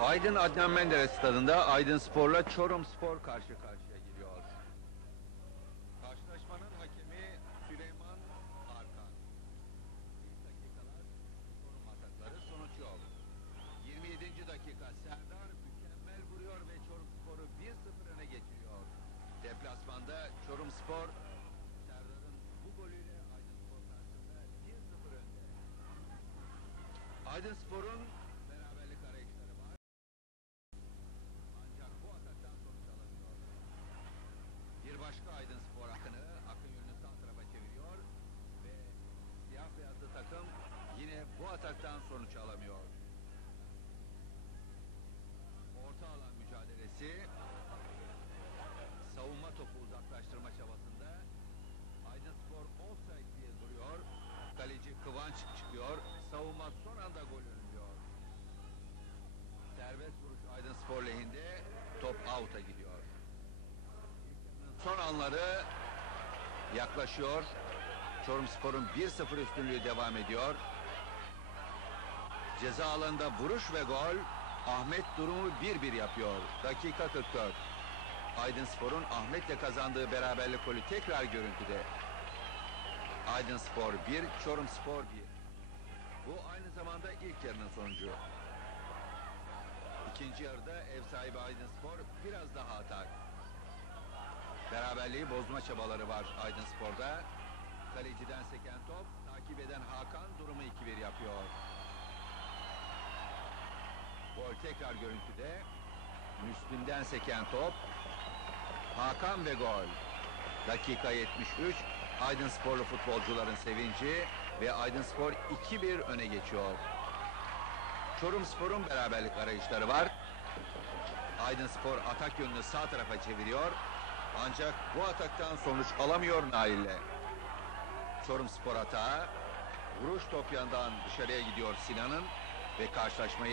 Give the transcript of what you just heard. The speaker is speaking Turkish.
Aydın Adnan Menderes stadında Aydın Spor'la Çorum Spor karşı karşıya geliyor. Karşılaşmanın hakemi Süleyman Arkan. İlk dakikalar Çorum atakları sonuç yok. 27. dakika Serdar mükemmel vuruyor ve Çorum Spor'u 1-0 öne geçiriyor. Deplasmanda Çorum Spor Serdar'ın bu golüyle Aydın Spor karşısında 1-0 önde. Aydın Spor'un beraberlik arayışları var. Ancak bu ataktan sonuç alamıyor. Bir başka Aydın Spor akını akın yönünü sağ tarafa çeviriyor ve siyah beyazlı takım yine bu ataktan sonuç alamıyor. Orta alan mücadelesi savunma topu uzaklaştırma çabasında Aydın Spor offside diye duruyor. Kaleci Kıvanç çıkıyor. Savunma son anda gol önlüyor. Serbest vuruş Aydın Spor lehinde top out'a gidiyor. Son anları yaklaşıyor. Çorum Spor'un 1-0 üstünlüğü devam ediyor. Ceza alanında vuruş ve gol. Ahmet durumu 1-1 yapıyor. Dakika 44. Aydın Spor'un Ahmet'le kazandığı beraberlik golü tekrar görüntüde. Aydın Spor 1, Çorum Spor 1. Bu aynı zamanda ilk yarının sonucu. İkinci yarıda ev sahibi Aydın Spor biraz daha atar. Beraberliği bozma çabaları var Aydın Spor'da. Kaleciden seken top, takip eden Hakan durumu 2-1 yapıyor. Tekrar görüntüde. Müslüm'den seken top. Hakan ve gol. Dakika 73. Aydın Sporlu futbolcuların sevinci ve Aydın Spor 2-1 öne geçiyor. Çorum Spor'un beraberlik arayışları var. Aydın Spor atak yönünü sağ tarafa çeviriyor. Ancak bu ataktan sonuç alamıyor Nail'le. Çorum Spor atağı. Vuruş top yandan dışarıya gidiyor Sinan'ın ve karşılaşmayı